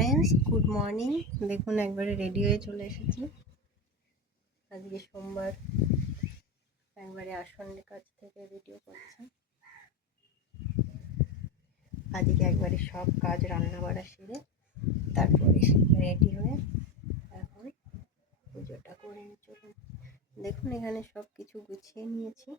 Friends, good morning. দেখুন একবারে ready হয়ে চলে এসেছি। আজকে সোমবার, একবারে আসনের কাছ থেকে ভিডিও করছি। আজকে একবারে সব কাজ রান্না বাড়া সেরে তারপরে রেডি হয়ে এখন পুজোটা করে চলুন। দেখুন এখানে সব কিছু গুছিয়ে নিয়েছি।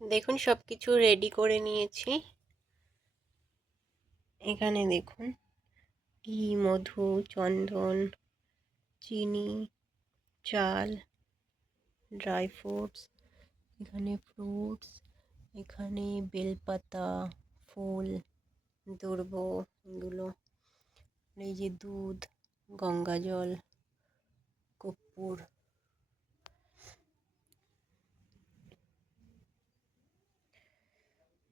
দেখুন সব কিছু রেডি করে নিয়েছি। এখানে দেখুন ঘি, মধু, চন্দন, চিনি, চাল, ড্রাই ফ্রুটস, এখানে ফ্রুটস, এখানে বেলপাতা, ফুল, দূর্ব, এগুলো, এই যে দুধ, গঙ্গা জল, কর্পূর।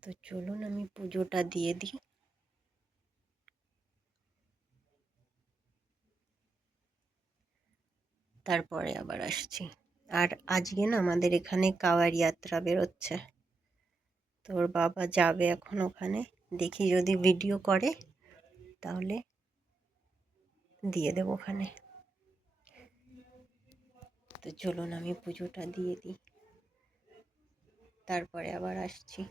তো চলুন আমি পুজোটা দিয়ে দিই, তারপরে আবার আসছি। আর আজকে না আমাদের এখানে কাওয়ার যাত্রা বেরোচ্ছে, তোর বাবা যাবে এখন ওখানে। দেখি যদি ভিডিও করে তাহলে দিয়ে দেবো ওখানে। তো চলুন আমি পুজোটা দিয়ে দিই, তারপরে আবার আসছি।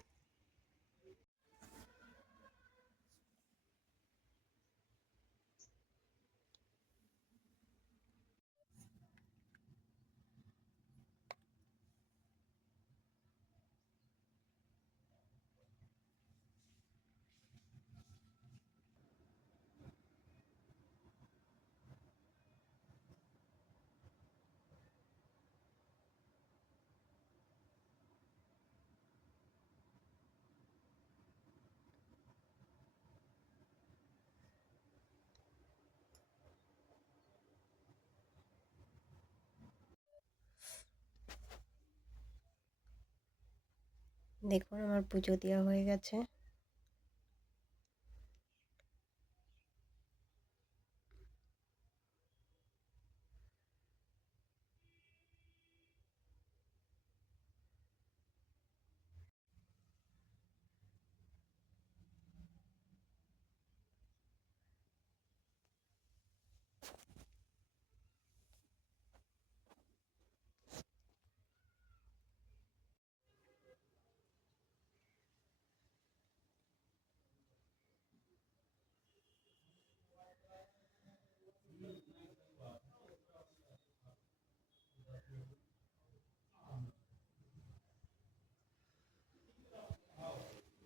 দেখুন আমার পুজো দেওয়া হয়ে গেছে।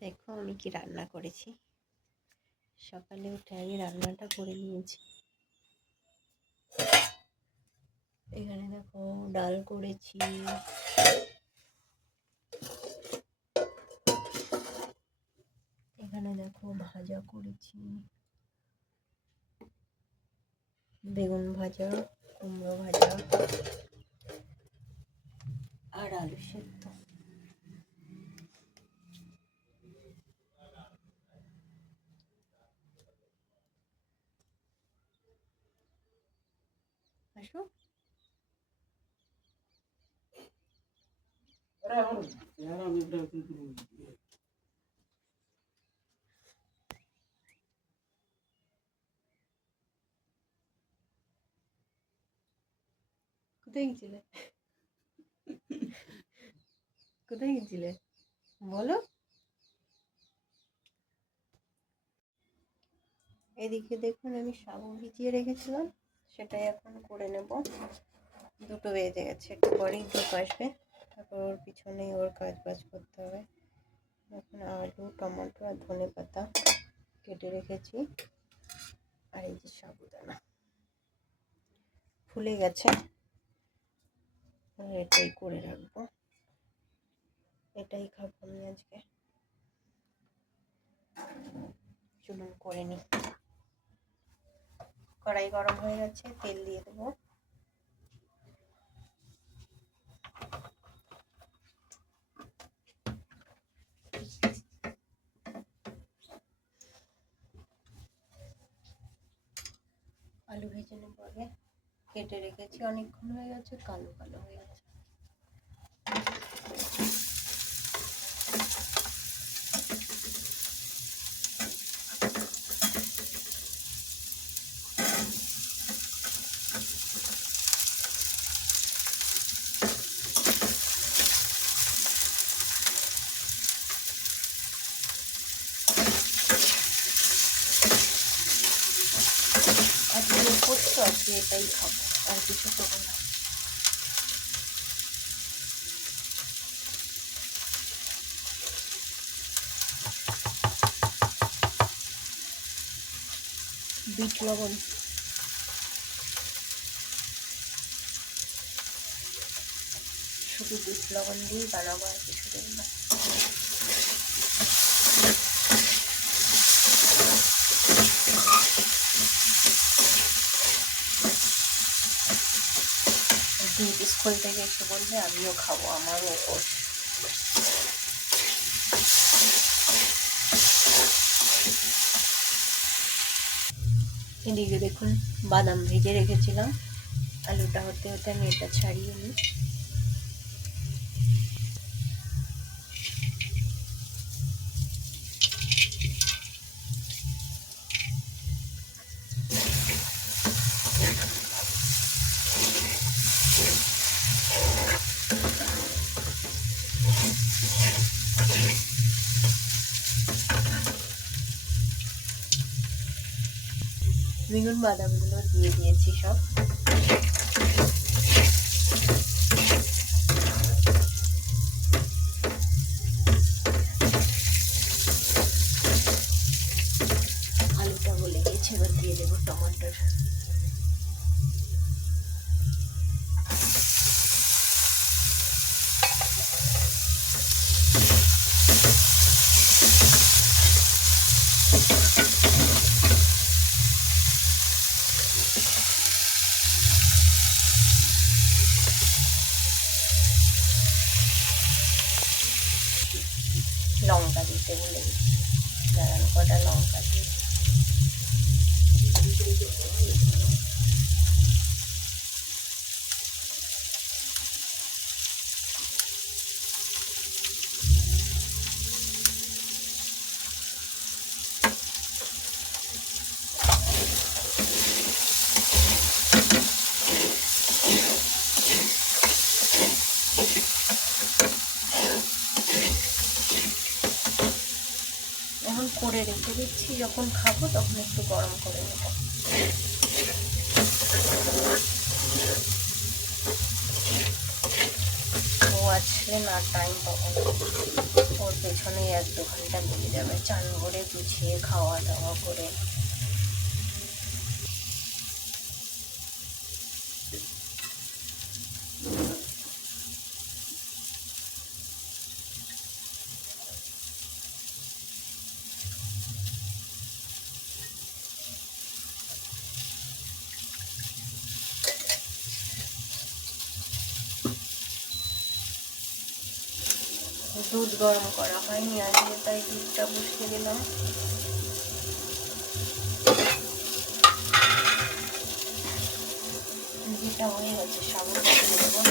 দেখো আমি কি রান্না করেছি। সকালে উঠে আমি রান্নাটা করে নিয়েছি। এখানে দেখো ডাল করেছি, এখানে দেখো ভাজা করেছি, বেগুন ভাজা, কুমড়ো ভাজা আর আলু সেদ্ধ। আসো, কোথায় গেছিলে? কোথায় গেছিলে বলো। এদিকে দেখুন আমি সাবু ভিজিয়ে রেখেছিলাম, সেটাই এখন করে নেব। 2টো বেজে গেছে, একটু পরেই ধূপ আসবে, তারপর ওর পিছনেই ওর কাজ বাজ করতে হবে। এখন আলু, টমেটো আর ধনে পাতা কেটে রেখেছি। আর এই যে সাবুদানা ফুলে গেছে, এটাই করে রাখবো, এটাই খাবো আমি আজকে। চলুন করে নিই। কড়াই গরম হয়ে গেছে, তেল দিয়ে দেবো। ভেজে নেবো আগে। কেটে রেখেছি, অনেকক্ষণ হয়ে গেছে, কালো কালো হয়ে গেছে। আজকে করছো, আজকে এটাই খাবো, আর কিছু করবো না। বিট লবণ, শুধু বিট লবণ দিয়েই বানাবো, আর কিছু দেব না। দিদি স্কুল থেকে এসে বলবে আমিও খাবো, আমারও উপোস। এদিকে দেখুন বাদাম ভেজে রেখেছিলাম, আলুটা হতে হতে আমি এটা ছাড়িয়ে নিই। বেগুন বাদামগুলো দিয়ে দিয়েছি সব। আলুটা গলে গেছে, এবার দিয়ে দেবো টমাটোর। লঙ্কা দিতে বলে দাঁড়ান, কটা লঙ্কা দিয়ে এখন করে রেখে দিচ্ছি, যখন খাবো তখন একটু গরম করে নেব। ও আসলে না টাইম পাবো না, ওর পেছনে 1-2 ঘন্টা লেগে যাবে, চান করে গুছিয়ে খাওয়া দাওয়া করে। দুধ গরম করা হয়নি আজকে, তাই দুধটা বসিয়ে দিলাম। যেটা হয়ে গেছে সাবুন দিয়ে দেবো।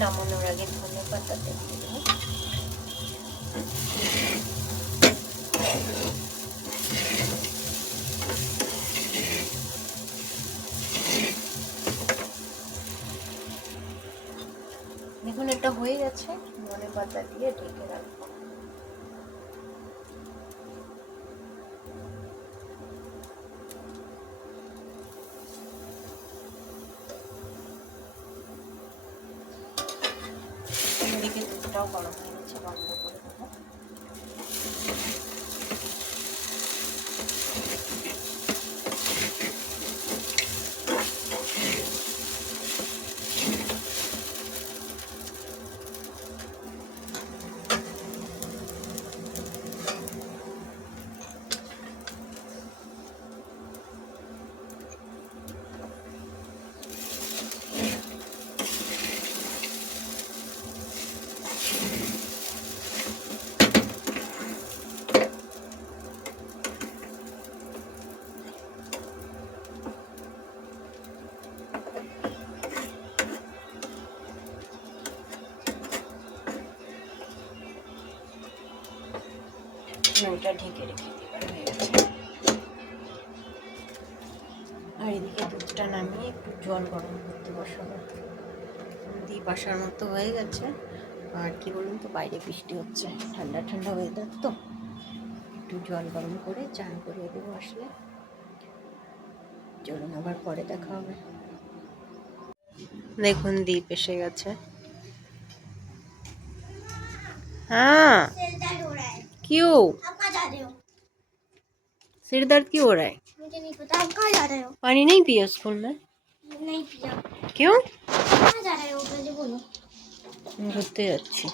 নামানোর আগে ধনে পাতা দিয়ে দেবো। দেখুন এটা হয়ে গেছে, ধনে পাতা দিয়ে ঢেকে রাখবো। এদিকে দুধটাও গরম হয়ে গেছে, বন্ধ করে দেবো। ওইটা ঢেকে রেখে এবার হয়ে গেছে। আর এদিকে দুধটা নামিয়ে একটু জল গরম করতে বসাবো। দীপ আসার মতো হয়ে গেছে। আর কি বলুন তো, বাইরে বৃষ্টি হচ্ছে, ঠান্ডা ঠান্ডা ওয়েদার তো, একটু জল গরম করে চান করিয়ে দেবো আসলে। চলুন আবার পরে দেখা হবে। দেখুন দীপ এসে গেছে। हाँ क्यों? सिर दर्द क्यों हो रहा है? मुझे नहीं पता। आप कहाँ जा रहे हो? पानी नहीं पिया स्कूल में? नहीं पिया। क्यों? कहाँ जा रहे हो पहले बोलो। ঘুরতে যাচ্ছি।